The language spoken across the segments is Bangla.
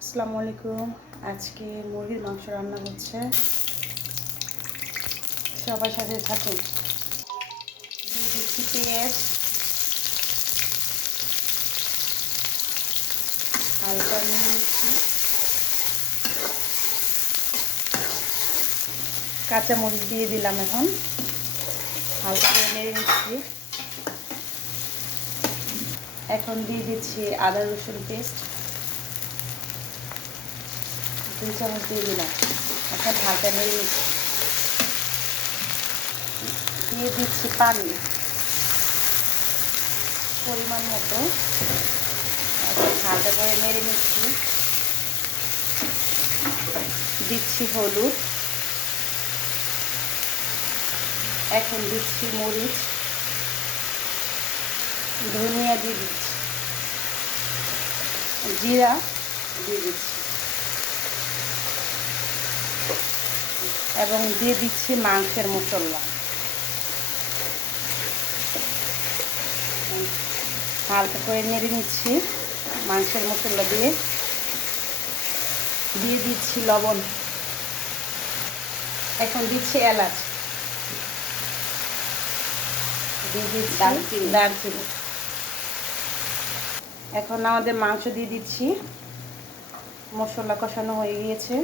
আসসালামু আলাইকুম। আজকে মুরগির মাংস রান্না হচ্ছে, সবার সাথে থাকুন। দিয়ে দিচ্ছি পেঁয়াজ, হালকা নিয়ে নিচ্ছি, কাঁচামরিচ দিয়ে দিলাম। এখন হালকা করে নেড়ে নিচ্ছি। এখন দিয়ে দিচ্ছি আদা রসুন পেস্ট, 2 চামচ দিয়ে দিলাম। এখন হালকা নেড়ে নিচ্ছি। দিয়ে দিচ্ছি পানি পরিমাণ মতো। এখন হালকা করে নেড়ে নিচ্ছি। দিচ্ছি হলুদ, এখন দিচ্ছি মরিচ, ধনিয়া দিয়ে দিচ্ছি, জিরা দিয়ে দিচ্ছি এবং দিয়ে দিচ্ছি মাংসের মশলা। হালকা করে নেড়ে নিচ্ছি মাংসের মশলা দিয়ে। দিয়ে দিচ্ছি লবণ, এখন দিচ্ছি এলাচ, দিয়ে দিচ্ছি দারচিনি। এখন আমাদের মাংস দিয়ে দিচ্ছি। মশলা কষানো হয়ে গিয়েছে।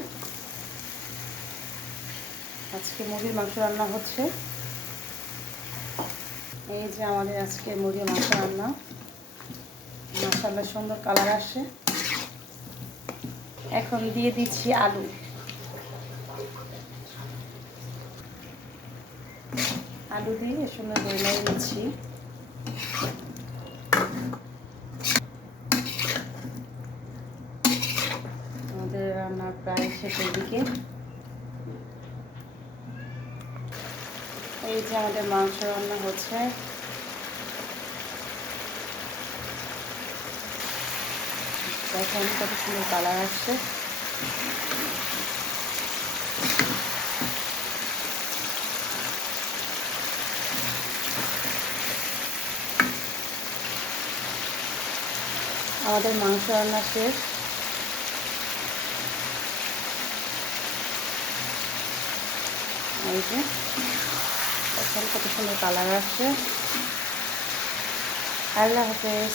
আজকে মুরগির মাংস রান্না হচ্ছে। এই যে আমাদের আজকে মুরগির মাংস রান্না। মাশাআল্লাহ সুন্দর কালার আসে। এখন দিয়ে দিচ্ছি আলু। আলু দিয়ে সুন্দর করে নেড়ে নিচ্ছি। আমাদের রান্না প্রায় শেষের দিকে। এই যে আমাদের মাংস রান্না হচ্ছে। দেখেন কত সুন্দর কালার আসছে। আমাদের মাংস রান্না শেষ। এই যে দেখেন কত সুন্দর কালার আসছে। আল্লাহ হাফেজ।